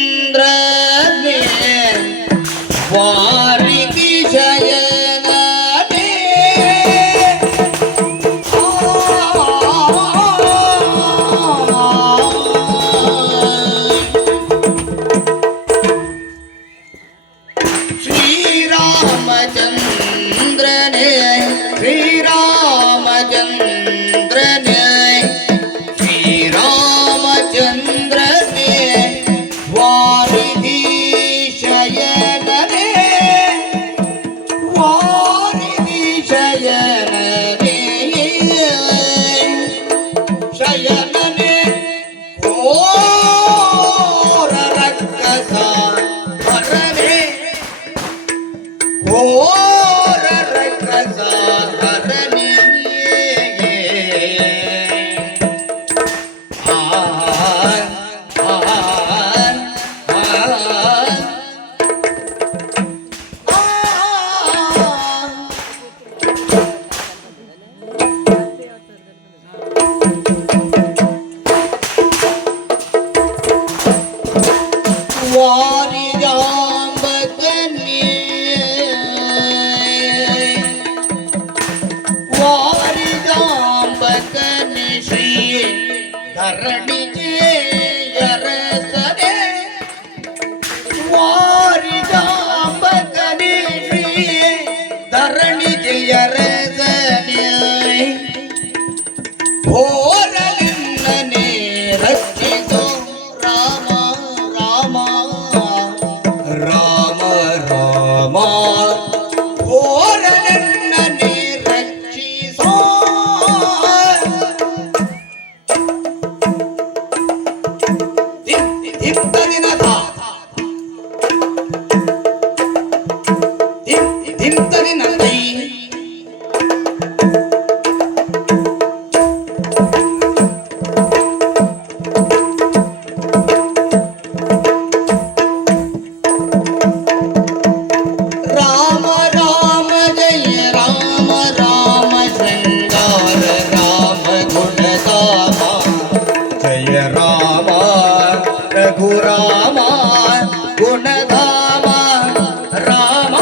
ಶ್ರೀರಾಮಚಂದ್ರನೇ ವಾರಿಧಿ ಶಯನನೇ ಶ್ರೀರಾಮಚಂದ್ರನೇ ಶ್ರೀರಾಮಚಂದ್ರನೇ ಶ್ರೀರಾಮಚಂದ್ರನೇ ವಾರಿಧಿ ಶಯನನೇ ವಾರಿಧಿ ಶಯನನೇ ಶಯನನೇ ಘೋರ ರಕ್ಕಸ ಹರನೇ ಘೋರ ರಕ್ಕಸ ಹರನೇ ವಾರಿಜಾಂಬಕನೆ ಶ್ರೀ ಧರಣಿಗೆ ಯರಸನೆ ವಾರಿಜಾಂಬಕನೆ ಶ್ರೀ ಧರಣಿಗೆ ಯರಸನೆ ಘೋರಲಿಂಗನೆ ರಕ್ಷಿಸೋ ರಾಮ ರಾಮ ರಾಮ ರಾಮ ಘೋರಲಿಂಗನೆ ರಕ್ಷಿಸೋ ರಾಮ ರಾಮ ಜಯ ರಾಮ ರಾಮ ಶೃಂಗಾರ ರಾಮ ಗುಣಧಾಮ ಜಯ ರಾಮ ರಘುರಾಮ ಗುಣಧಾಮ ರಾಮ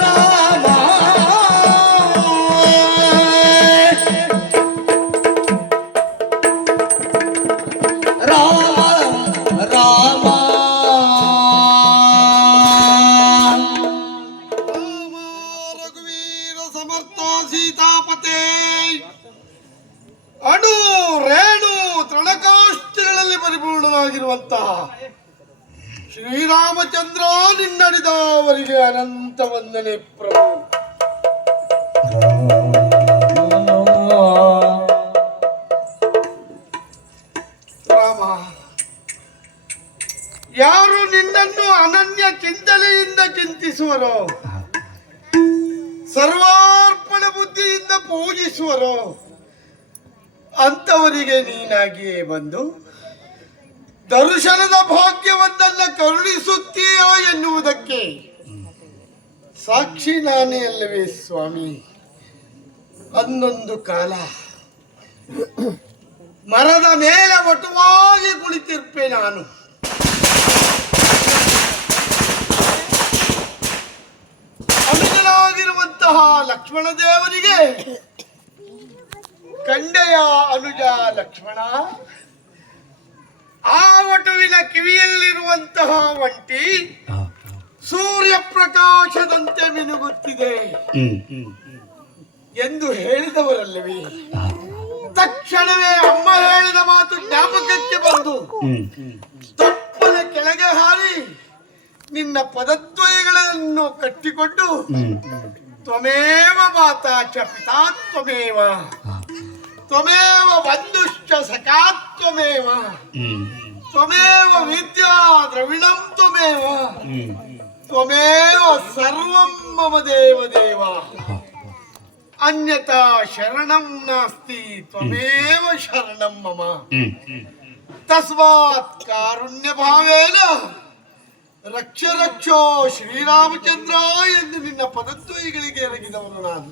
ರಾಮ ರಾಮ ರಾಮ ರಘುವೀರ ಸಮರ್ಥ ಸೀತಾಪತೆ ಅಣು ರೇಣು ತೃಣಕಾಷ್ಠಗಳಲ್ಲಿ ಪರಿಪೂರ್ಣವಾಗಿರುವಂತಹ ಶ್ರೀರಾಮಚಂದ್ರ ನಿನ್ನಡಿದವರಿಗೆ ಅನಂತ ವಂದನೆ ಪ್ರಭು. ರಾಮ, ಯಾರು ನಿನ್ನನ್ನು ಅನನ್ಯ ಚಿಂತನೆಯಿಂದ ಚಿಂತಿಸುವರೋ, ಸರ್ವಾರ್ಪಣ ಬುದ್ಧಿಯಿಂದ ಪೂಜಿಸುವರೋ ಅಂಥವರಿಗೆ ನೀನಾಗಿಯೇ ಬಂದು ದರ್ಶನದ ಭಾಗ್ಯವನ್ನೆಲ್ಲ ಕರುಣಿಸುತ್ತೀಯ ಎನ್ನುವುದಕ್ಕೆ ಸಾಕ್ಷಿ ನಾನೇ ಅಲ್ಲವೇ ಸ್ವಾಮಿ. ಅಂದೊಂದು ಕಾಲ ಮರದ ಮೇಲೆ ವಟುವಾಗಿ ಕುಳಿತಿರ್ಪೆ ನಾನು. ಅನುಜನಾಗಿರುವಂತಹ ಲಕ್ಷ್ಮಣ ದೇವರಿಗೆ ಕಂಡೆಯ ಅನುಜ ಲಕ್ಷ್ಮಣ, ಆ ವಟುವಿನ ಕಿವಿಯಲ್ಲಿರುವಂತಹ ಒಂಟಿ ಸೂರ್ಯ ಪ್ರಕಾಶದಂತೆ ಮಿನುಗುತ್ತಿದೆ ಎಂದು ಹೇಳಿದವರಲ್ಲವೇ? ತಕ್ಷಣವೇ ಅಮ್ಮ ಹೇಳಿದ ಮಾತು ಜ್ಞಾಪಕಕ್ಕೆ ಬಂದು ತಪ್ಪನ ಕೆಳಗೆ ಹಾರಿ ನಿನ್ನ ಪದದ್ವಯಗಳನ್ನು ಕಟ್ಟಿಕೊಂಡು ತ್ವಮೇವ ಮಾತಾ ಚ ಪಿತಾ ತ್ವಮೇವ ತ್ವಮೇವ ಬಂಧುಶ್ಚ ಸಖಾ ತ್ವಮೇವ ತ್ವಮೇವ ವಿದ್ಯಾ ದ್ರವಿಣಂ ತ್ವಮೇವ ತ್ವಮೇವ ಸರ್ವಂ ಮಮ ದೇವ ದೇವ ಅನ್ಯತಾ ಶರಣಂ ನಾಸ್ತಿ ತ್ವಮೇವ ಶರಣಂ ಮಮ ತಸ್ಮಾತ್ ಕಾರುಣ್ಯ ಭಾವೇನ ರಕ್ಷ ರಕ್ಷೋ ಶ್ರೀರಾಮಚಂದ್ರ ಎಂದು ನಿನ್ನ ಪದದ್ವಯಗಳಿಗೆ ಎರಗಿದವನು ನಾನು.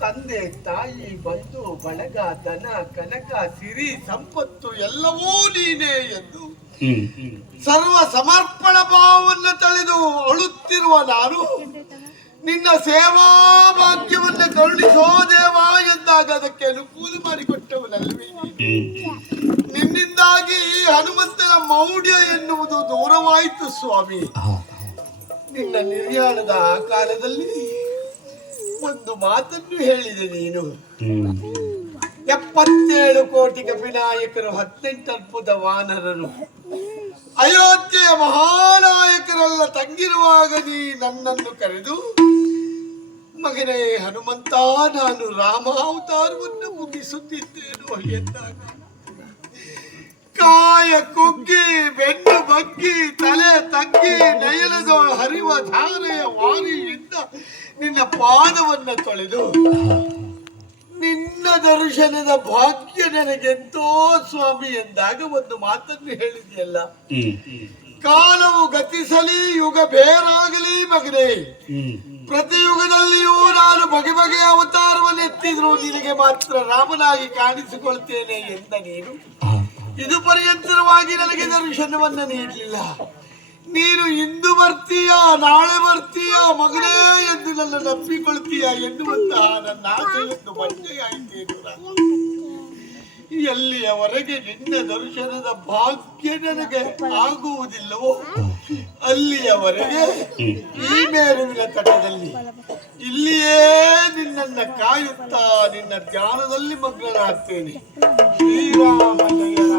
ತಂದೆ ತಾಯಿ ಬಂಧು ಬಳಗ ಧನ ಕನಕ ಸಿರಿ ಸಂಪತ್ತು ಎಲ್ಲವೂ ನೀನೇ ಎಂದು ಸರ್ವ ಸಮರ್ಪಣ ಭಾವವನ್ನು ತಳೆದು ಅಳುತ್ತಿರುವ ನಾನು ನಿನ್ನ ಸೇವಾ ಭಾಗ್ಯವನ್ನು ಕರುಣಿಸೋ ದೇವಾ ಎಂದಾಗ ಅದಕ್ಕೆ ಅನುಕೂಲ ಮಾಡಿಕೊಟ್ಟವನಲ್ವೇ ನಿನ್ನಿಂದಾಗಿ ಹನುಮಂತನ ಮೌಢ್ಯ ಎನ್ನುವುದು ದೂರವಾಯಿತು ಸ್ವಾಮಿ. ನಿನ್ನ ನಿರ್ಯಾಣದ ಆ ಕಾಲದಲ್ಲಿ ಒಂದು ಮಾತನ್ನು ಹೇಳಿದೆ ನೀನು. 77 ಕೋಟಿ ಕಪಿನಾಯಕರು 18 ಅದ್ಭುತ ವಾನರರು ಅಯೋಧ್ಯೆಯ ಮಹಾನಾಯಕರೆಲ್ಲ ತಂಗಿರುವಾಗ ನೀ ನನ್ನನ್ನು ಕರೆದು ಮಗನೇ ಹನುಮಂತ ನಾನು ರಾಮಾವತಾರವನ್ನು ಮುಗಿಸುತ್ತಿದ್ದೇನು ಎಂದಾಗ ಕಾಯ ಕುಗ್ಗಿ ಬೆನ್ನು ಬಗ್ಗಿ ತಲೆ ತಗ್ಗಿ ನಯನದೊಳ ಹರಿವ ಧಾರೆಯ ವಾರಿಯಿಂದ ನಿನ್ನ ಪಾದವನ್ನು ತೊಳೆದು ನಿನ್ನ ದರ್ಶನದ ಭಾಗ್ಯ ನನಗೆಂತೋ ಸ್ವಾಮಿ ಎಂದಾಗ ಒಂದು ಮಾತನ್ನು ಹೇಳಿದೆಯಲ್ಲ, ಕಾಲವು ಗತಿಸಲಿ ಯುಗ ಬೇರಾಗಲಿ ಮಗನೇ, ಪ್ರತಿ ಯುಗದಲ್ಲಿಯೂ ನಾನು ಬಗೆ ಬಗೆಯ ಅವತಾರವನ್ನು ಎತ್ತಿದ್ರು ನಿನಗೆ ಮಾತ್ರ ರಾಮನಾಗಿ ಕಾಣಿಸಿಕೊಳ್ತೇನೆ ಎಂದ ನೀನು ಇದು ಪರ್ಯಂತರವಾಗಿ ನನಗೆ ದರ್ಶನವನ್ನು ನೀಡಲಿಲ್ಲ. ನೀನು ಇಂದು ಬರ್ತೀಯ ನಾಳೆ ಬರ್ತೀಯ ಮಗನೇ ಎಂದು ನನ್ನ ನಂಬಿಕೊಳ್ತೀಯ ಎನ್ನುವಂತಹ ನನ್ನ ಆಸೆಯನ್ನು ಬಂದೆಯಾಯಿತೇನು. ಎಲ್ಲಿಯವರೆಗೆ ನಿನ್ನ ದರ್ಶನದ ಭಾಗ್ಯ ನನಗೆ ಆಗುವುದಿಲ್ಲವೋ ಅಲ್ಲಿಯವರೆಗೆ ಈ ಮೇರುವಿನ ತಟದಲ್ಲಿ ಇಲ್ಲಿಯೇ ನಿನ್ನನ್ನು ಕಾಯುತ್ತಾ ನಿನ್ನ ಧ್ಯಾನದಲ್ಲಿ ಮಗ್ನನಾಗ್ತೇನೆ. ಶ್ರೀರಾಮಯ್ಯ